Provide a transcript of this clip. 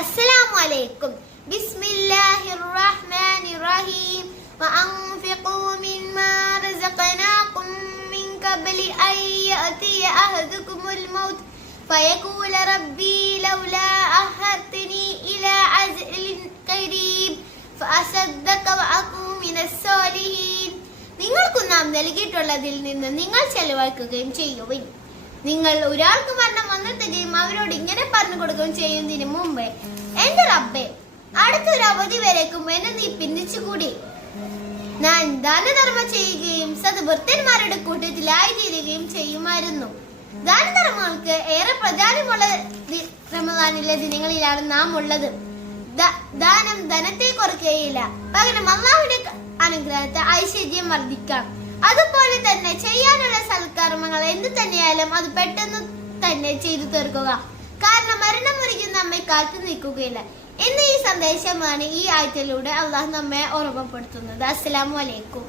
അസ്സലാമു അലൈക്കും. ബിസ്മില്ലാഹിർ റഹ്മാനിർ റഹീം. വഅൻഫിഖൂ മിമ്മാ റസഖനാകും മിൻ ഖബ്ലി അൻ യഅതിയ അഹദുകുമുൽ മൗത്ത് ഫയഖൂല റബ്ബി ലൗലാ അഖർതനി ഇലാ അജ്ലിൻ ഖരീബ് ഫഅസദ്ദഖ വഅകൂന മിനസ് സാലിഹീൻ. നിങ്ങൾക്ക് നാം നൽകിയിട്ടുള്ളതിൽ നിന്ന് നിങ്ങൾ ചെലവാക്കുകയും ചെയ്യുവിൻ. നിങ്ങൾ ഒരാൾക്ക് മരണം വന്നെത്തുകയും അവരോട് ഇങ്ങനെ പറഞ്ഞു കൊടുക്കുകയും ചെയ്യുന്നതിന് മുമ്പേ, എന്റെ റബ്ബേ, അടുത്തൊരു അവധി വരേക്കും എന്നെ നീ പിന്തിച്ചുകൂടി ഞാൻ ദാനധർമ്മം ചെയ്യുകയും സദ്വൃത്തന്മാരുടെ കൂട്ടത്തിലായി തീരുകയും ചെയ്യുമായിരുന്നു. ദാനധർമ്മങ്ങൾക്ക് ഏറെ പ്രധാനമുള്ള റമദാനിലെ ദിനങ്ങളിലാണ് നാം ഉള്ളത്. ദാനം ധനത്തെ കുറയ്ക്കുകയില്ല, പകരം അല്ലാഹുവിന്റെ അനുഗ്രഹത്തെ ഐശ്വര്യം വർദ്ധിക്കാം. അതുപോലെ തന്നെ ചെയ്യാനുള്ള സൽക്കർമ്മങ്ങൾ എന്ത് തന്നെയായാലും അത് പെട്ടെന്ന് തന്നെ ചെയ്തു തീർക്കുക. കാരണം മരണം ഒരിക്കലും നമ്മെ കാത്തു നിൽക്കുകയില്ല എന്ന ഈ സന്ദേശമാണ് ഈ ആയത്തിലൂടെ അള്ളാഹു നമ്മെ ഓർമ്മപ്പെടുത്തുന്നത്. അസ്സലാമു അലൈക്കും.